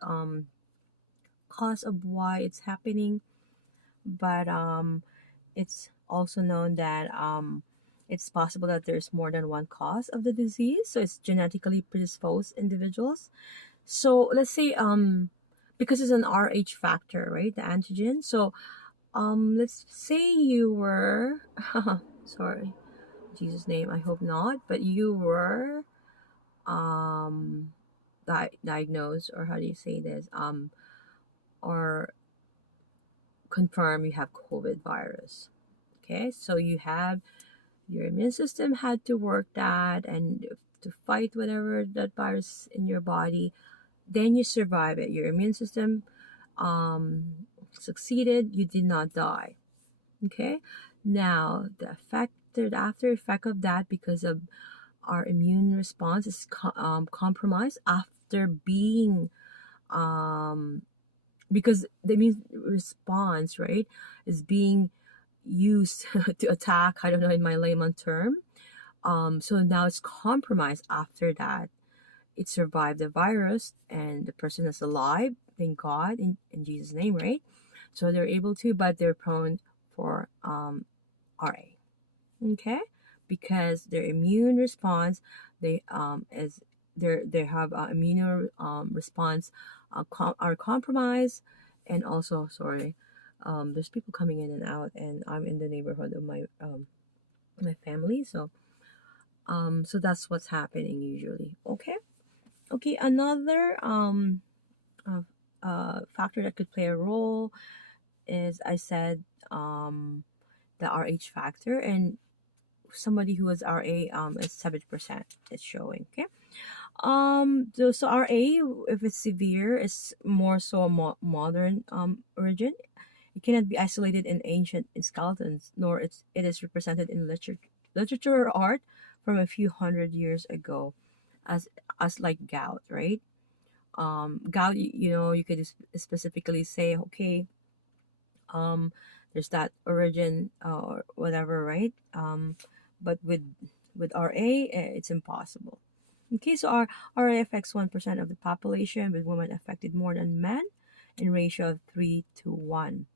cause of why it's happening, but it's also known that it's possible that there's more than one cause of the disease, so it's genetically predisposed individuals. So let's say because it's an Rh factor, right, the antigen. So let's say you were sorry, Jesus name, I hope not, but you were um diagnosed, or how do you say this, or confirm you have COVID virus. Okay, so you have your immune system had to work that and to fight whatever that virus in your body. Then you survive it. Your immune system succeeded. You did not die. Okay. Now the after effect of that, because of our immune response is compromised after being um, because the immune response, right, is being used to attack. I don't know in my layman term. So now it's compromised after that. It survived the virus and the person is alive. Thank God in Jesus' name, right? So they're able to, but they're prone for RA. Okay, because their immune response, they is they have immune response are compromised, and also sorry, there's people coming in and out, and I'm in the neighborhood of my family, so so that's what's happening usually. Okay, okay, another uh, factor that could play a role is I said the Rh factor, and somebody who has RA is 70% it's showing. Okay. So RA, if it's severe, is more so a modern origin. It cannot be isolated in ancient in skeletons, nor it is represented in literature or art from a few hundred years ago as like gout, right? Gout, you know, you could specifically say, okay, there's that origin or whatever, right? But with RA, it's impossible. Okay, so RA affects 1% of the population, with women affected more than men in ratio of 3 to 1.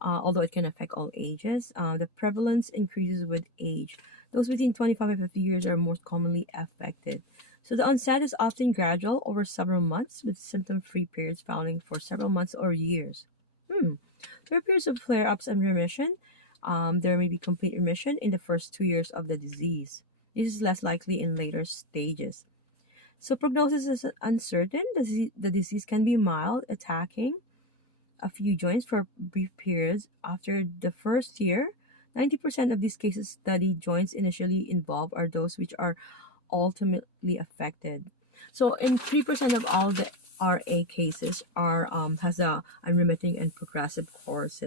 Although it can affect all ages, the prevalence increases with age. Those between 25 and 50 years are most commonly affected. So the onset is often gradual over several months, with symptom-free periods following for several months or years. Hmm. There are periods of flare-ups and remission. There may be complete remission in the first 2 years of the disease. This is less likely in later stages. So prognosis is uncertain. The disease can be mild, attacking a few joints for brief periods. After the first year, 90% of these cases studied joints initially involved are those which are ultimately affected. So in 3% of all the RA cases are has a unremitting and progressive course,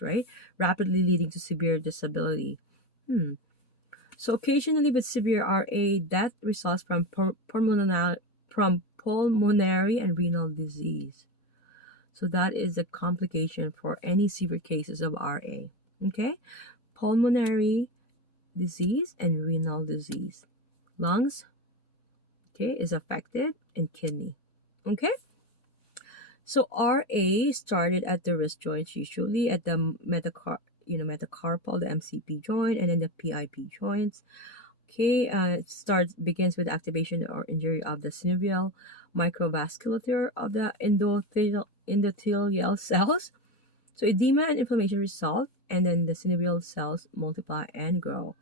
right? Rapidly leading to severe disability. Hmm. So occasionally with severe RA, death results from pulmonary and renal disease. So that is a complication for any severe cases of RA. Okay? Pulmonary disease and renal disease. Lungs, okay, is affected, and kidney. Okay? So RA started at the wrist joints, usually at the metacarpal, the MCP joint, and then the PIP joints. Okay, it begins with activation or injury of the synovial microvasculature of the endothelial cells. So edema and inflammation result, and then the synovial cells multiply and grow.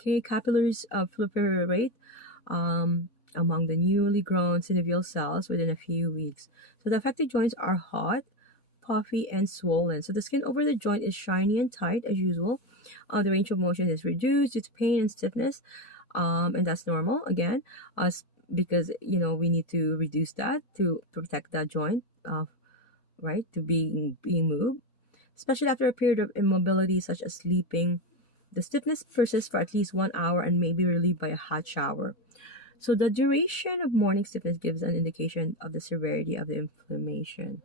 Okay, capillaries proliferate among the newly grown synovial cells within a few weeks. So the affected joints are hot, puffy, and swollen. So the skin over the joint is shiny and tight as usual. The range of motion is reduced due to pain and stiffness, and that's normal again, because we need to reduce that to protect that joint, right, to being moved, especially after a period of immobility such as sleeping. The stiffness persists for at least 1 hour and may be relieved by a hot shower. So the duration of morning stiffness gives an indication of the severity of the inflammation.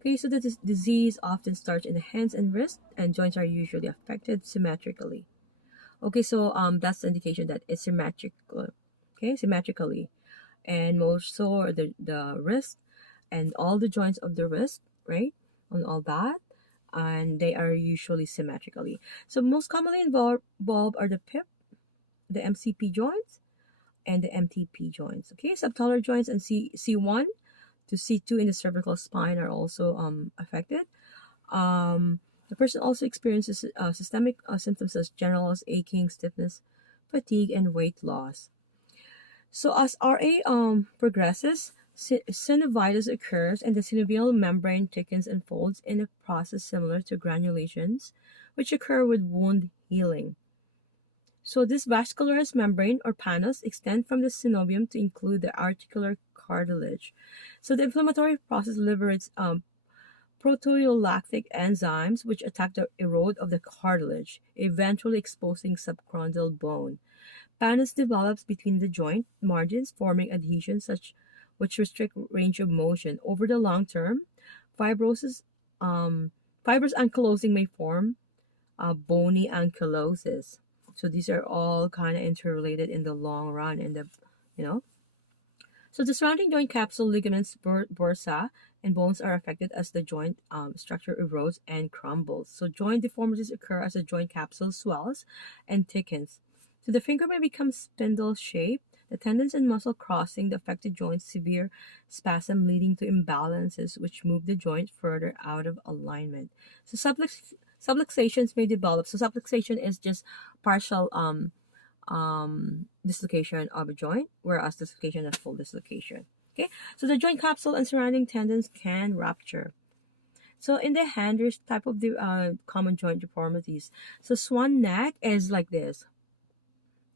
Okay, so the disease often starts in the hands and wrists, and joints are usually affected symmetrically. Okay, so that's the indication that it's symmetrical. Okay, symmetrically. and most so are the wrist and all the joints of the wrist, right? On all that. And they are usually symmetrically. So most commonly involved are the PIP, the MCP joints, and the MTP joints. Okay, subtalar joints and C1 to C2 in the cervical spine are also affected. The person also experiences systemic symptoms such as general aching, stiffness, fatigue, and weight loss. So as RA progresses, synovitis occurs and the synovial membrane thickens and folds in a process similar to granulations, which occur with wound healing. So this vascularized membrane or panos extend from the synovium to include the articular cartilage. So the inflammatory process liberates proteolactic enzymes which attack the erode of the cartilage, eventually exposing subchondral bone. Panos develops between the joint margins, forming adhesions such which restrict range of motion. Over the long term, fibrosis, fibrous ankylosing may form bony ankylosis. So these are all kind of interrelated in the long run. In the, you know, so the surrounding joint capsule, ligaments, bursa, and bones are affected as the joint structure erodes and crumbles. So joint deformities occur as the joint capsule swells and thickens. So the finger may become spindle shaped. The tendons and muscle crossing the affected joint severe spasm leading to imbalances which move the joint further out of alignment. So subluxations may develop. So subluxation is just partial dislocation of a joint, whereas dislocation is full dislocation. Okay, so the joint capsule and surrounding tendons can rupture. So in the hand, there's type of the common joint deformities. So swan neck is like this.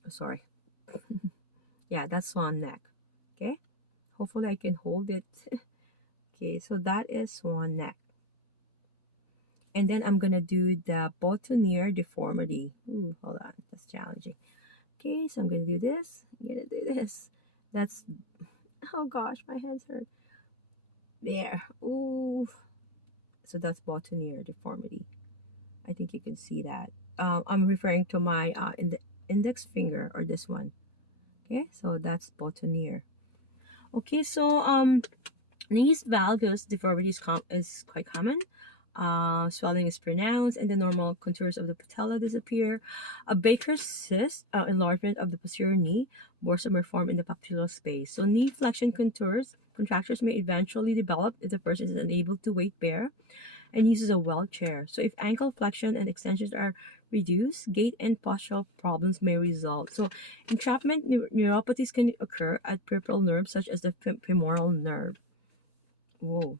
Oh, sorry, yeah, that's swan neck. Okay, hopefully I can hold it. Okay, so that is swan neck. And then I'm gonna do the boutonniere deformity. Ooh, hold on, that's challenging. Okay, so I'm gonna do this. I'm gonna do this. That's, oh gosh, my hands hurt. There. Ooh. So that's boutonniere deformity. I think you can see that. I'm referring to my index finger or this one. Okay, so that's boutonniere. Okay, so nice valgus deformity is quite common. Swelling is pronounced, and the normal contours of the patella disappear. A Baker's cyst, enlargement of the posterior knee, borsum may form in the popliteal space. So knee flexion contractures may eventually develop if the person is unable to weight bear and uses a wheelchair. So if ankle flexion and extensions are reduced, gait and postural problems may result. So entrapment neuropathies can occur at peripheral nerves such as the femoral nerve. Whoa.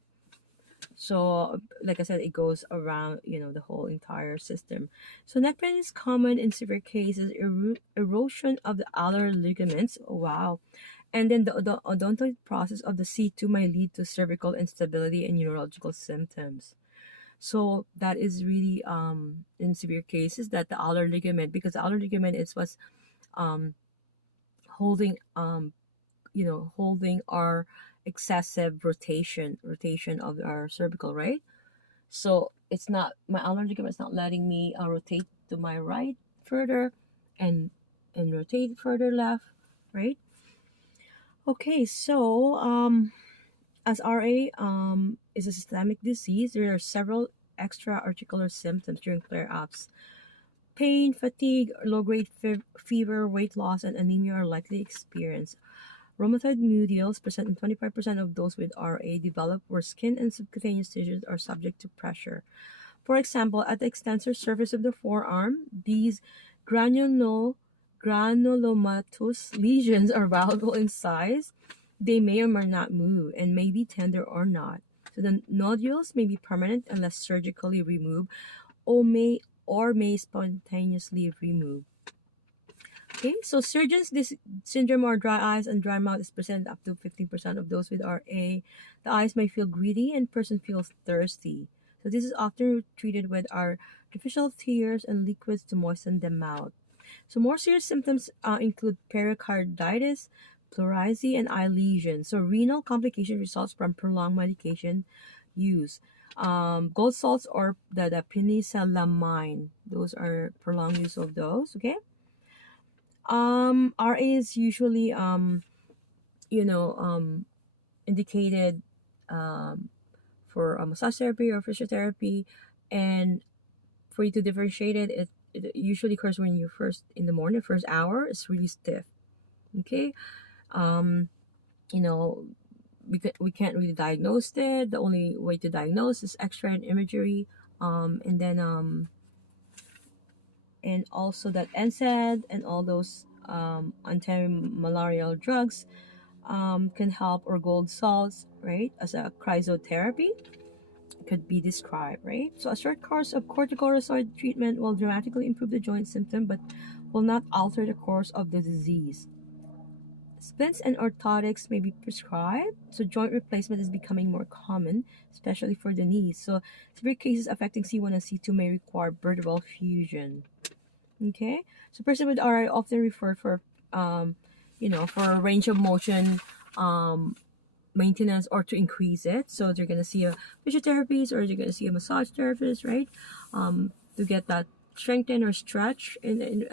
So, like I said, it goes around, the whole entire system. So, neck pain is common in severe cases. Erosion of the alar ligaments. Oh, wow. And then the odontoid process of the C2 may lead to cervical instability and neurological symptoms. So that is really in severe cases that the alar ligament, because the alar ligament is what's um holding holding our excessive rotation of our cervical, right? So it's not, my alar ligament is not letting me rotate to my right further and rotate further left, right? Okay, so as RA is a systemic disease, there are several extra articular symptoms during flare-ups. Pain, fatigue, low-grade fever, weight loss, and anemia are likely experienced. Rheumatoid nodules present in 25% of those with RA develop where skin and subcutaneous tissues are subject to pressure. For example, at the extensor surface of the forearm, these granulomatous lesions are variable in size. They may or may not move and may be tender or not. So the nodules may be permanent unless surgically removed or may spontaneously remove. Okay, so Sturgeon's this syndrome or dry eyes and dry mouth is present up to 15% of those with RA. The eyes may feel greedy and person feels thirsty. So this is often treated with artificial tears and liquids to moisten the mouth. So more serious symptoms include pericarditis, pleurisy, and eye lesions. So renal complication results from prolonged medication use. Gold salts or the penicillamine. Those are prolonged use of those. Okay. RA is usually you know, indicated for a massage therapy or physiotherapy. And for you to differentiate it, it usually occurs when you first in the morning, first hour, it's really stiff. Okay. um you know, we can't really diagnose it. The only way to diagnose is x-ray and imagery. And then and also that NSAID and all those anti-malarial drugs can help, or gold salts, right, as a cryotherapy could be described, right? So a short course of corticosteroid treatment will dramatically improve the joint symptom, but will not alter the course of the disease. Splints and orthotics may be prescribed, so joint replacement is becoming more common, especially for the knees. So severe cases affecting C1 and C2 may require vertebral fusion. Okay, so person with RI often referred for, for a range of motion um, maintenance or to increase it. So they're gonna see a physiotherapist or they're gonna see a massage therapist, right? To get that strengthen or stretch in